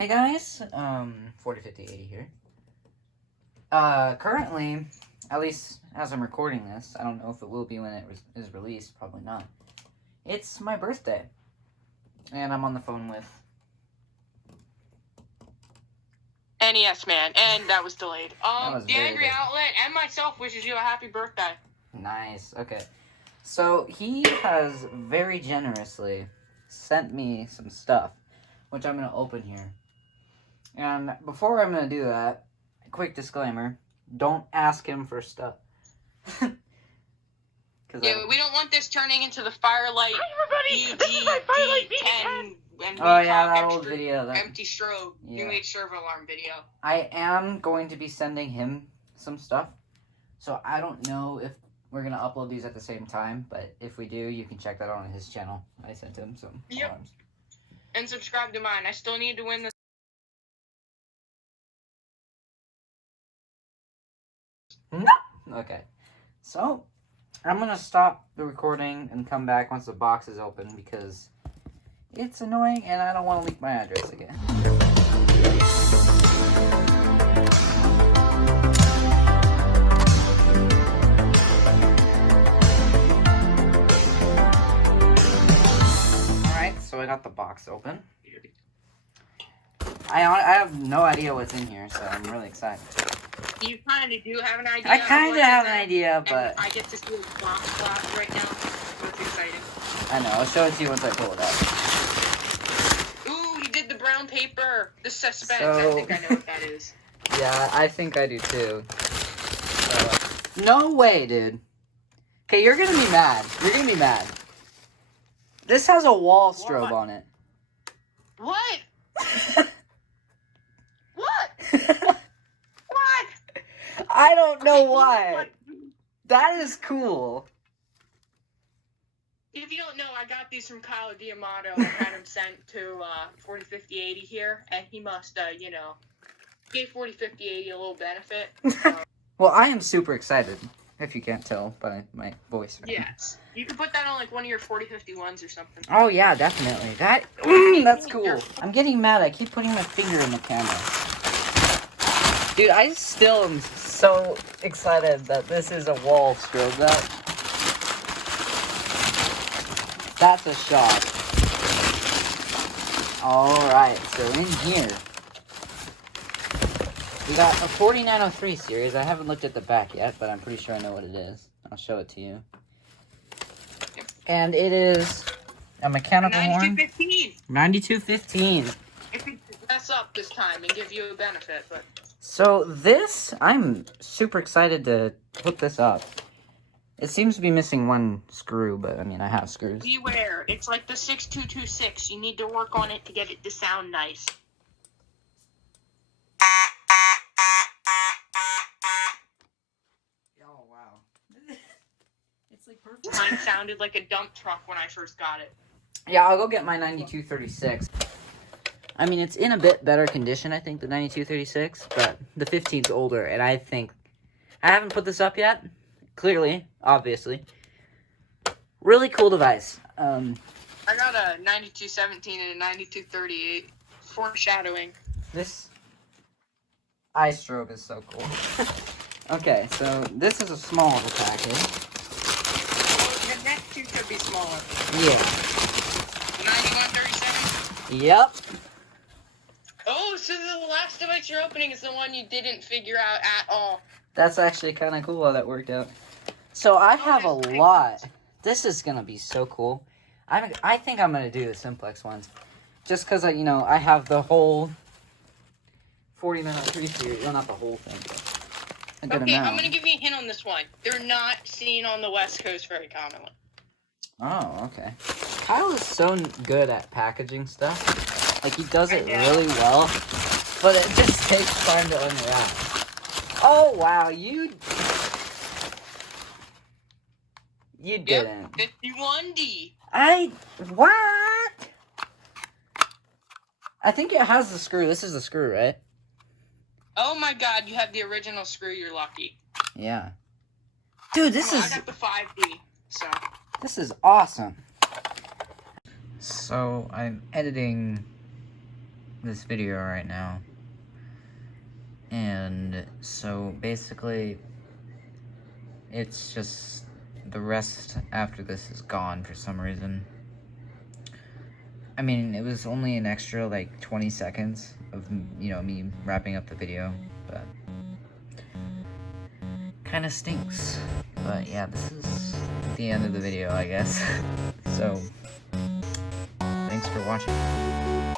Hey guys, 405080 here. Currently, at least as I'm recording this, I don't know if it will be when it is released, probably not. It's my birthday, and I'm on the phone with NESman, and that was delayed. The Angry Outlet and myself wishes you a happy birthday. Nice, okay. So, he has very generously sent me some stuff, which I'm going to open here. And before I'm going to do that, a quick disclaimer, don't ask him for stuff. Yeah, we don't want this turning into the Firelight. Hi everybody, this is my Firelight BD10. Oh yeah, that old video. Empty strobe, new age server alarm video. I am going to be sending him some stuff, so I don't know if we're going to upload these at the same time, but if we do, you can check that out on his channel. I sent him some alarms. And subscribe to mine. I still need to win this. Okay, so I'm gonna stop the recording and come back once the box is open because it's annoying and I don't want to leak my address again. Alright, so I got the box open. I have no idea what's in here, so I'm really excited. You kind of do have an idea. I kind of have an idea, but I get to see the box glass right now. That's exciting. I know. I'll show it to you once I pull it up. Ooh, he did the brown paper. The suspense. So, I think I know what that is. Yeah, I think I do too. No way, dude. Okay, you're gonna be mad. You're gonna be mad. This has a wall strobe on it. What? What? I don't know why. That is cool. If you don't know, I got these from Kyle Diamato. I had him sent to 405080 here, and he must, gave 405080 a little benefit. Well, I am super excited, if you can't tell by my voice. Right? Yes. You can put that on, like, one of your 4051s or something. Oh, yeah, definitely. That's cool. I'm getting mad. I keep putting my finger in the camera. Dude, I still am so excited that this is a wall strobe. That's a shock. Alright, so in here, we got a 4903 series. I haven't looked at the back yet, but I'm pretty sure I know what it is. I'll show it to you. And it is a mechanical horn. 9215. 9215. If you mess up this time and give you a benefit, but... So this, I'm super excited to hook this up. It seems to be missing one screw, but I mean, I have screws. Beware, it's like the 6226. You need to work on it to get it to sound nice. Oh, wow. It's like perfect. Mine sounded like a dump truck when I first got it. Yeah, I'll go get my 9236. I mean, it's in a bit better condition, I think, the 9236, but the 15's older, and I think... I haven't put this up yet, clearly, obviously. Really cool device. I got a 9217 and a 9238. Foreshadowing. This eye strobe is so cool. Okay, so this is a small of a package. Well, the next two could be smaller. Yeah. 9137? Yep. Oh, so the last device you're opening is the one you didn't figure out at all. That's actually kind of cool how that worked out. So I have a lot. This is going to be so cool. I think I'm going to do the simplex ones. Just because, I have the whole 4903 series. Well, not the whole thing, but a good amount. I'm going to give you a hint on this one. They're not seen on the West Coast very commonly. Oh, okay. Kyle is so good at packaging stuff. Like, he does it really well, but it just takes time to unwrap. Oh, wow, you didn't. Yep, 51D. What? I think it has the screw. This is the screw, right? Oh my god, you have the original screw, you're lucky. Yeah. Dude, I got the 5D, so. This is awesome. So, I'm editing this video right now. And so basically, it's just the rest after this is gone for some reason. I mean, it was only an extra like 20 seconds of, you know, me wrapping up the video, but kind of stinks. But yeah, this is the end of the video, I guess. So, thanks for watching.